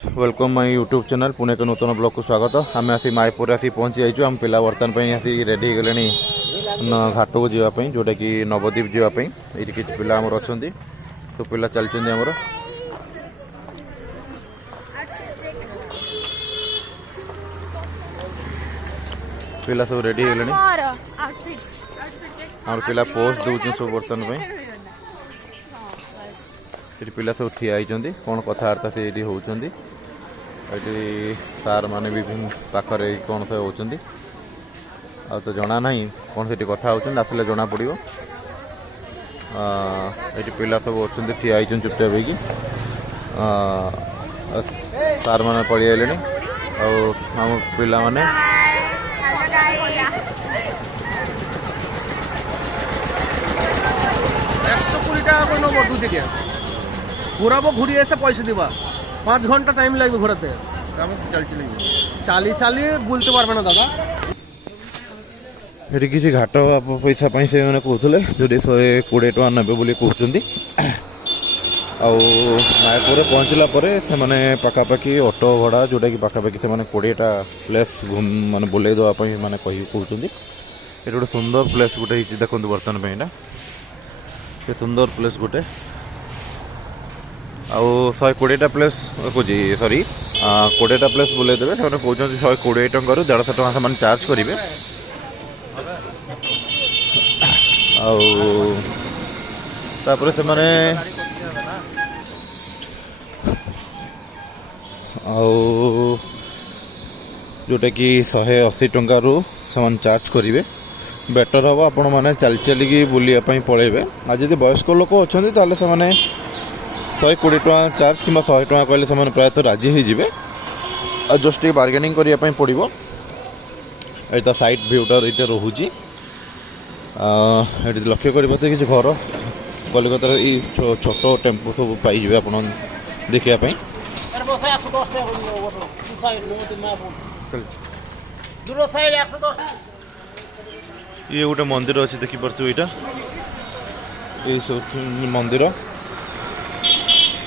Welcome my YouTube channel Pune के नूतन blog को स्वागत। आम आसी मायपुर आसी पहुँची जाइए। आम पिला बर्तमान आसी रेडी हो गले घाट को जावाई जोटा कि नवद्वीप जावाई। ये किसी पिला आमर अच्छा तो पिला चलते आमर पिला सब रेडी हो गले आम पिला पोस्ट दूसरे सब बर्तमान ये पिला सब ठिया होती कौन कथबार्ता से ये होती सार माने भी पाखरे कौन से होती आ तो जना ना कौन से कथा होती आसले जना पड़ो। ये पिला सब अच्छा ठिया होती चुपचाप हो सार मैंने पलि आले आम पिला माने पूरा वो घूरी ऐसे पैसे दिबा 5 घंटा टाइम लगे घोराते चाली चाली बुलते पारबे ना दादा। ये किसी घाट पैसा से मैंने कहते जो 120 टका ने कहते मायपुर पहुँचला से मैंने पखापाखि ऑटो भड़ा जोटा कि पखापाखि से 20टा प्लेस माने बुले देवाई मैंने कहते ये गोटे सुंदर प्लेस गोटे देखो बर्तमान यहाँ ये सुंदर प्लेस गोटे आउ 120टा प्लेस कौच सॉरी 20टा प्लेस बुले देवे से कहते 120 टकर 150 टका से चार्ज करेंगे। आउे से मैंने जोटा कि 180 टंका रू से चार्ज करेंगे। बेटर हम आपण मैंने चली चलिकी बुलायापी पलैबे। आज जब वयस्क लोक अच्छा से 120 टका चार्ज कि 100 टका कहले से प्रायतः राजी हो जस्ट बार्गेनिंग करने पड़ो। ये साइड भ्यूटा ये रोचे ये लक्ष्य कर कि घर कलिकतार ये छोट टेम्पो सब पाइबे आप देखापी। ये गोटे मंदिर अच्छे देखिपे यहाँ ये सब मंदिर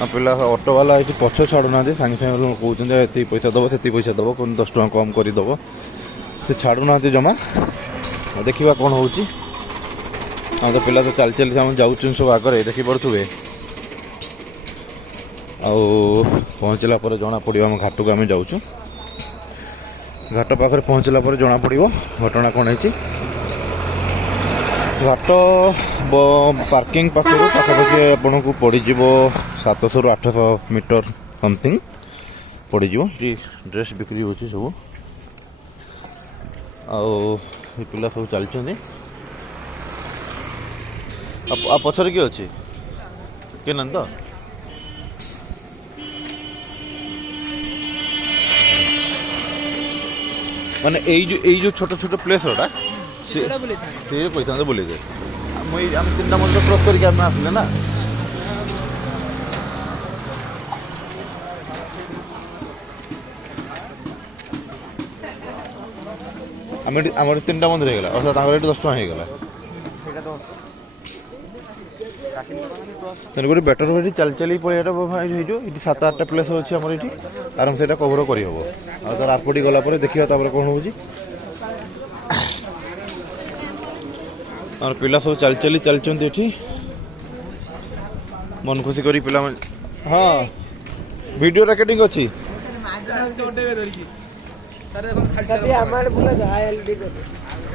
पिला ऑटो वाला ये पछ छाड़ूना सागे सागे कहते ये पैसा दब से पैसा दब कौन 10 टका कम करदब से छाड़ूना जमा देखा कौन हो तो पिला तो चल चल जाऊँ सब आगे देखिपे पहुँचला जना पड़ो आम घाट को आम जाऊँ घाट पाखे पहुँचला जना पड़ो घटना कौन है। घाट पार्किंग पाखर पाखापाखि आपन को पड़ 700 ରୁ 800 मीटर समथिंग पड़ ड्रेस बिक्री हो सब आ पिला सब चलते पचर किए अच्छे किए ना तो माने जो छोट छोट प्लेस रा पैसा बुले जाए आम 3टा मंदिर क्रॉस करके आम आसले ना आम 3टा मंदिर होगा अर्थात 10 टका होगा तेणुक बेटर हो चल चल पड़ाटा ये 7-8टा प्लेस अच्छे आम ये आराम से कभर करहब आ तार आरपटी गला देखा कौन हो और पिला सब चल चली चलती मन खुशी करी पिला हाँ वीडियो रेकर्डिंग अच्छी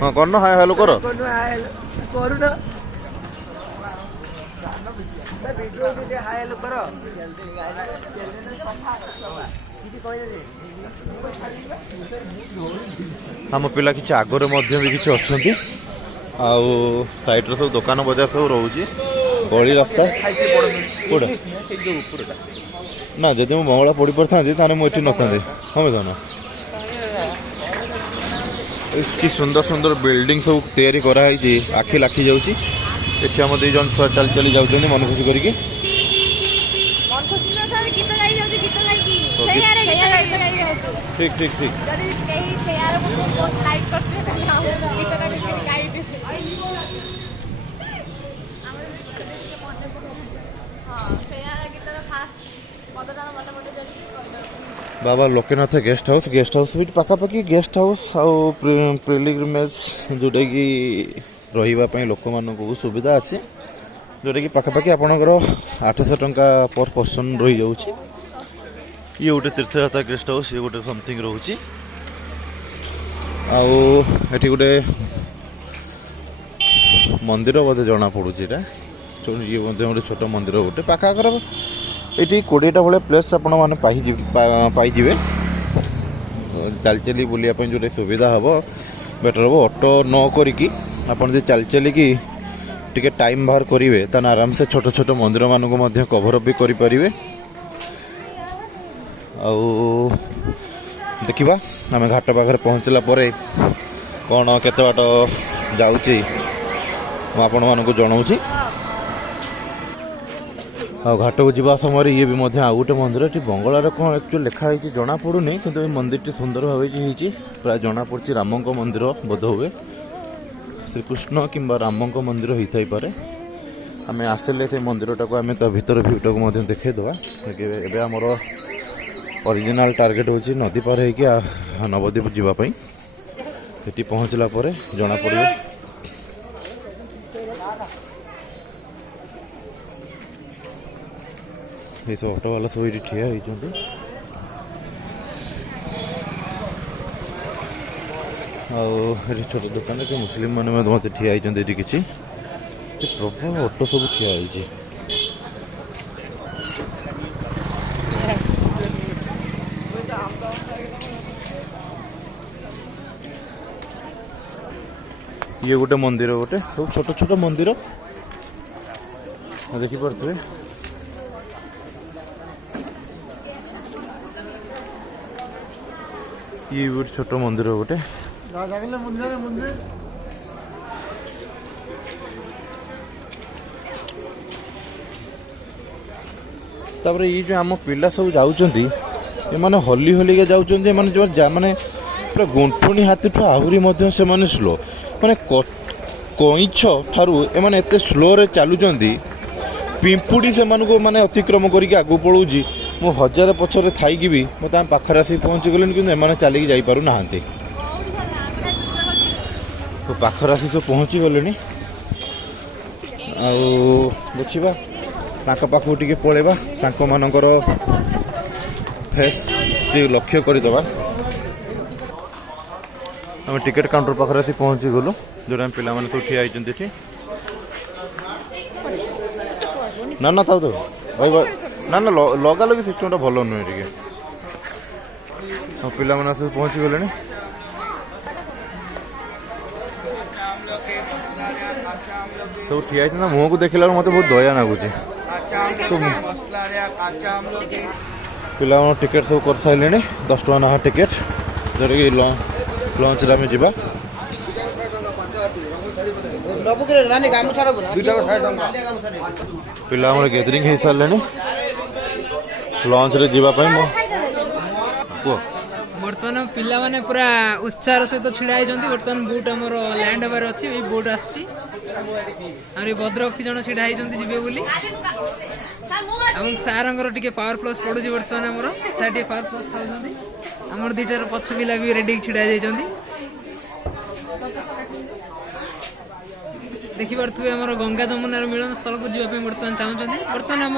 हाँ कर हाय हेलो कर आम पिला कि आगरे भी किसी अच्छा साइड सब दुकान बजार सब रोचे गली रास्ता कौटा ना जब मुझे मंगला पड़ पार था मुझे न था हाँ बताना कि सुंदर सुंदर बिल्डिंग सब तैयारी कराई आखि लाखी जाऊँगी ये आम 2 जन छुआ चल चली जाऊँ मन खुशी करके ठीक ठीक ठीक हाँ बाबा लोकनाथ गेस्ट हाउस भी पाखापाखि गेस्ट हाउस आउ प्रिलिग्रिमेज जोटा कि रही लोक मान सुविधा अच्छे जोटा कि पाखापाखि आपणकर 800 टंका पर पर्सन रही जाऊँगी ये गोटे तीर्थयात्रा गेस्ट हाउस ये गोटे समथिंग रोचे आठी गोटे मंदिर बोधे जना पड़ूँ ये गोटे छोट मंदिर गोटे पाखाकर ये 20टा भाई प्लेस आपण मैंने पाइबे चल चली बुलायापी जो सुविधा हम बेटर हम ऑटो न करी आपड़ जो चल चलिकी टे टाइम बाहर करेंगे ताने आराम से छोट छोट मंदिर मानक कभर अप भी करें देखा आम घाट पाखे पहुँचला कौन केत बाट जाऊँगी आपण मानक जनाऊँगी घाट को जावा समय ये भी आउ गोटे मंदिर ये बंगलार कौन एक्चुअली लिखाई जना पड़ूनी कि मंदिर टी सुंदर भाव प्राय जना पड़ी राम मंदिर बोध हुए श्रीकृष्ण किंबा राम मंदिर होता ही पारे आम आसिले से मंदिर टाक आम भीतर भ्यूटा को देखईदे एवं आमर ओरिजिनल टार्गेट हूँ नदी पार होगी नवद्वीप जावाई ये पहुँचला जना पड़े ये सब ऑटो वाला सब ये ठिया होती छोट दुकान के मुस्लिम मैंने मत ठिया होती किसी प्रबल ऑटो सब ठिया होती ये गोटे मंदिर गोटे सब छोट छोट मंदिर देखिपे ये गोटे छोट मंदिर गोटे तापर ये जो आम पिला सब जाऊँगी ये हली हलिका जाऊँगी माने पूरा गुंठुणी हाथी ठू आहरी से स्लो माने कईछ ठारू एमाने एते स्लो रे चलुचंदी पिंपुड़ी से माने अतिक्रम करके आगू पड़ूची मु हजार पछरे थाई भी मत पाखरे आसी पहुँची गले कि चलिकी जापार ना तो पाखर आसी सब पहुँची गले देखा पाखक टे पलैबा मानकर फेस लक्ष्य करदे आम टिकेट काउंटर पाखे आसी पहुँची गलु जो पिला सब ठिया होती ना ना था तो भाई ना ना लगा लगी सिस्टमटा भल नुहे टे पिला सब पहुँची गले सब ठिया ना मुँह को देखला मत बहुत दया लगुच पिला टिकेट सब कर सारे 10 टका ना टिकेट जो कि लंच आम जा पिला गैदरिंग हो सारे लंच रे जावाई बर्तमान पिला माने पूरा उत्साह सहित छिड़ा बर्तमान बोट आमर लैंड हबार अच्छी बोट आसुची भद्रक जन छिड़ा जीवे बोली सार टे पावर प्लस पड़ू बर्तमान आमर सार टे पावर प्लस खाऊँ आमर दुटार पछ पिला भी रेडी छिड़ा देखिपे आम गंगा जमुनार मिलन स्थल को जावाई बर्तमान चाहूँ बर्तमान आम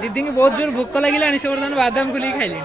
दीदी बहुत जोर भोक लगे से बर्तमान बादाम खुली खाइले